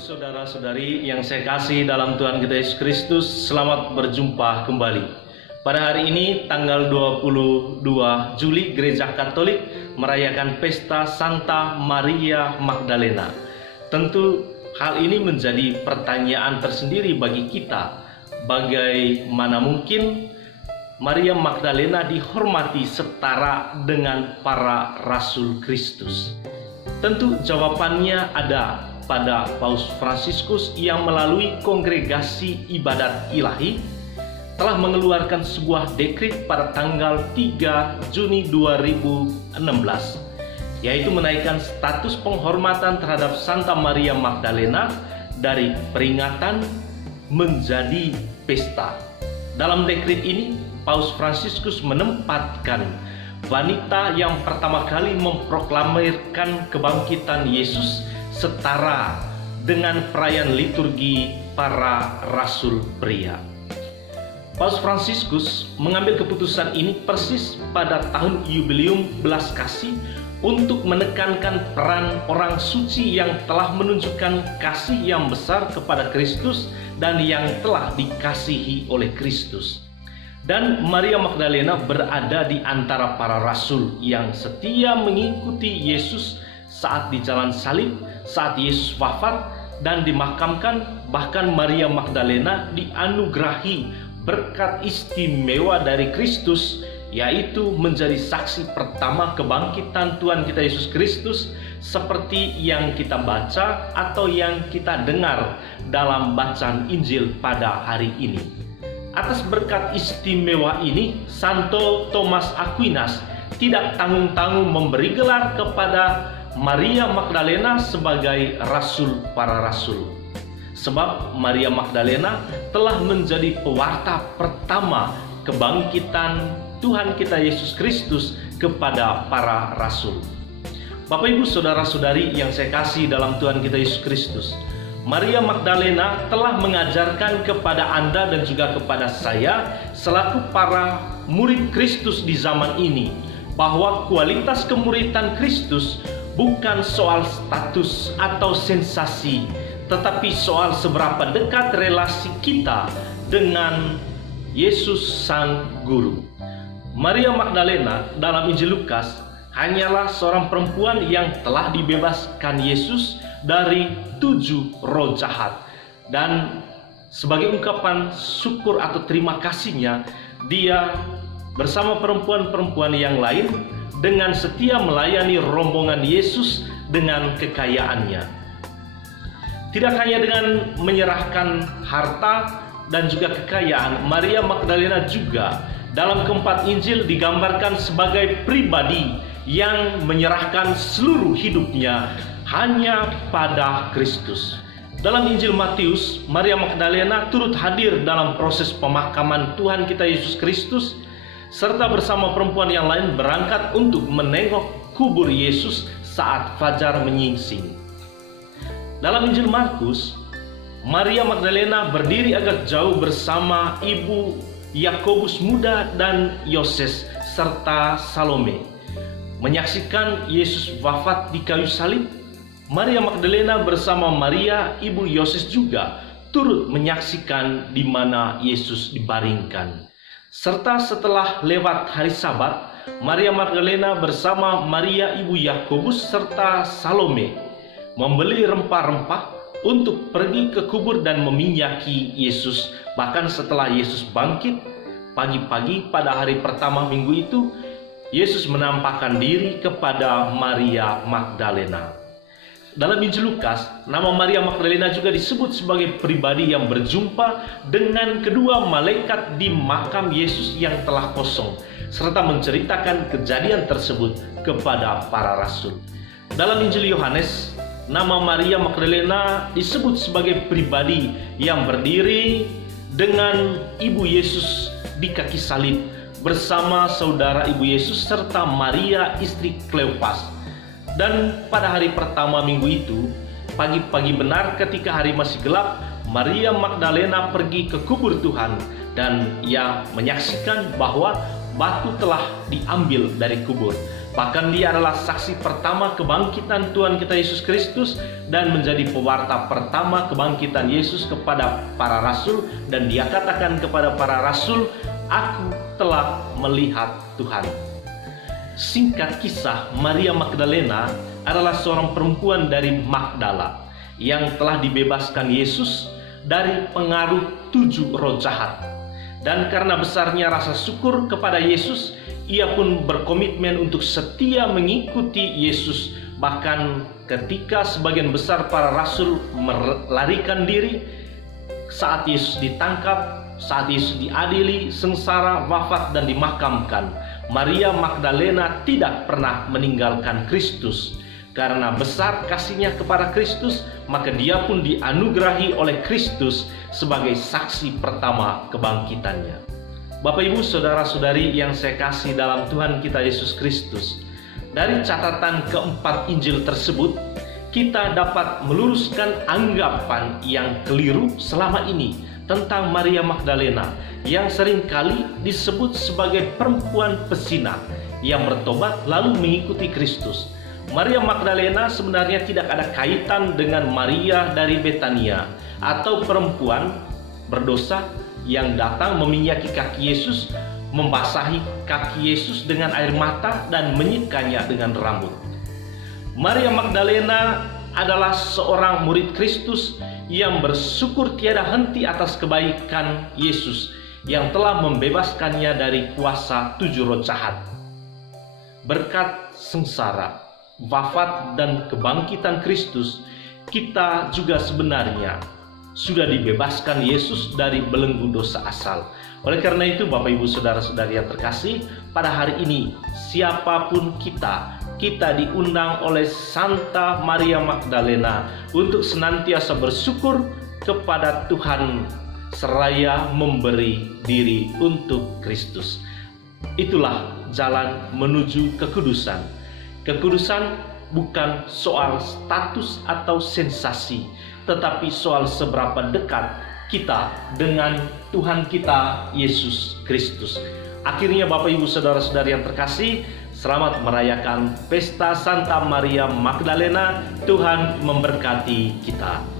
saudara-saudari yang saya kasih dalam Tuhan kita Yesus Kristus, selamat berjumpa kembali. Pada hari ini tanggal 22 Juli, Gereja Katolik merayakan pesta Santa Maria Magdalena. Tentu hal ini menjadi pertanyaan tersendiri bagi kita. Bagaimana mungkin Maria Magdalena dihormati setara dengan para rasul Kristus? Tentu jawabannya ada pada Paus Fransiskus yang melalui Kongregasi Ibadat Ilahi telah mengeluarkan sebuah dekret pada tanggal 3 Juni 2016, yaitu menaikkan status penghormatan terhadap Santa Maria Magdalena dari peringatan menjadi pesta. Dalam dekret ini, Paus Fransiskus menempatkan wanita yang pertama kali memproklamirkan kebangkitan Yesus setara dengan perayaan liturgi para rasul pria. Paus Fransiskus mengambil keputusan ini persis pada tahun yubileum belas kasih untuk menekankan peran orang suci yang telah menunjukkan kasih yang besar kepada Kristus dan yang telah dikasihi oleh Kristus. Dan Maria Magdalena berada di antara para rasul yang setia mengikuti Yesus saat di jalan salib, saat Yesus wafat dan dimakamkan. Bahkan Maria Magdalena dianugerahi berkat istimewa dari Kristus, yaitu menjadi saksi pertama kebangkitan Tuhan kita Yesus Kristus, seperti yang kita baca atau yang kita dengar dalam bacaan Injil pada hari ini. Atas berkat istimewa ini, Santo Thomas Aquinas tidak tanggung-tanggung memberi gelar kepada Maria Magdalena sebagai rasul para rasul. Sebab Maria Magdalena telah menjadi pewarta pertama kebangkitan Tuhan kita Yesus Kristus kepada para rasul. Bapak Ibu saudara-saudari yang saya kasih dalam Tuhan kita Yesus Kristus, Maria Magdalena telah mengajarkan kepada Anda dan juga kepada saya selaku para murid Kristus di zaman ini bahwa kualitas kemuridan Kristus bukan soal status atau sensasi, tetapi soal seberapa dekat relasi kita dengan Yesus Sang Guru. Maria Magdalena dalam Injil Lukas hanyalah seorang perempuan yang telah dibebaskan Yesus dari 7 roh jahat, dan sebagai ungkapan syukur atau terima kasihnya, dia bersama perempuan-perempuan yang lain dengan setia melayani rombongan Yesus dengan kekayaannya. Tidak hanya dengan menyerahkan harta dan juga kekayaan, Maria Magdalena juga dalam keempat Injil digambarkan sebagai pribadi yang menyerahkan seluruh hidupnya hanya pada Kristus. Dalam Injil Matius, Maria Magdalena turut hadir dalam proses pemakaman Tuhan kita Yesus Kristus, serta bersama perempuan yang lain berangkat untuk menengok kubur Yesus saat fajar menyingsing. Dalam Injil Markus, Maria Magdalena berdiri agak jauh bersama ibu Yakobus muda dan Yoses serta Salome. Menyaksikan Yesus wafat di kayu salib, Maria Magdalena bersama Maria ibu Yoses juga turut menyaksikan di mana Yesus dibaringkan. Serta setelah lewat hari Sabat, Maria Magdalena bersama Maria ibu Yakobus serta Salome membeli rempah-rempah untuk pergi ke kubur dan meminyaki Yesus. Bahkan setelah Yesus bangkit, pagi-pagi pada hari pertama minggu itu, Yesus menampakkan diri kepada Maria Magdalena. Dalam Injil Lukas, nama Maria Magdalena juga disebut sebagai pribadi yang berjumpa dengan kedua malaikat di makam Yesus yang telah kosong, serta menceritakan kejadian tersebut kepada para rasul. Dalam Injil Yohanes, nama Maria Magdalena disebut sebagai pribadi yang berdiri dengan ibu Yesus di kaki salib bersama saudara ibu Yesus serta Maria istri Kleopas. Dan pada hari pertama minggu itu, pagi-pagi benar ketika hari masih gelap, Maria Magdalena pergi ke kubur Tuhan dan ia menyaksikan bahwa batu telah diambil dari kubur. Bahkan dia adalah saksi pertama kebangkitan Tuhan kita Yesus Kristus dan menjadi pewarta pertama kebangkitan Yesus kepada para rasul. Dan dia katakan kepada para rasul, "Aku telah melihat Tuhan." Singkat kisah, Maria Magdalena adalah seorang perempuan dari Magdala yang telah dibebaskan Yesus dari pengaruh 7 roh jahat. Dan karena besarnya rasa syukur kepada Yesus, ia pun berkomitmen untuk setia mengikuti Yesus. Bahkan ketika sebagian besar para rasul melarikan diri, saat Yesus ditangkap, saat Yesus diadili, sengsara, wafat, dan dimakamkan, Maria Magdalena tidak pernah meninggalkan Kristus. Karena besar kasihnya kepada Kristus, maka dia pun dianugerahi oleh Kristus sebagai saksi pertama kebangkitannya. Bapak, Ibu, saudara-saudari yang saya kasih dalam Tuhan kita Yesus Kristus, dari catatan keempat Injil tersebut, kita dapat meluruskan anggapan yang keliru selama ini tentang Maria Magdalena yang seringkali disebut sebagai perempuan pezina yang bertobat lalu mengikuti Kristus. Maria Magdalena sebenarnya tidak ada kaitan dengan Maria dari Betania atau perempuan berdosa yang datang meminyaki kaki Yesus, membasahi kaki Yesus dengan air mata dan menyitkannya dengan rambut. Maria Magdalena adalah seorang murid Kristus yang bersyukur tiada henti atas kebaikan Yesus yang telah membebaskannya dari kuasa 7 roh jahat. Berkat sengsara, wafat, dan kebangkitan Kristus, kita juga sebenarnya sudah dibebaskan Yesus dari belenggu dosa asal. Oleh karena itu, Bapak, Ibu, saudara-saudari yang terkasih, pada hari ini siapapun kita diundang oleh Santa Maria Magdalena untuk senantiasa bersyukur kepada Tuhan seraya memberi diri untuk Kristus. Itulah jalan menuju kekudusan. Kekudusan bukan soal status atau sensasi, tetapi soal seberapa dekat kita dengan Tuhan kita Yesus Kristus. Akhirnya, Bapak, Ibu, saudara-saudari yang terkasih, selamat merayakan Pesta Santa Maria Magdalena. Tuhan memberkati kita.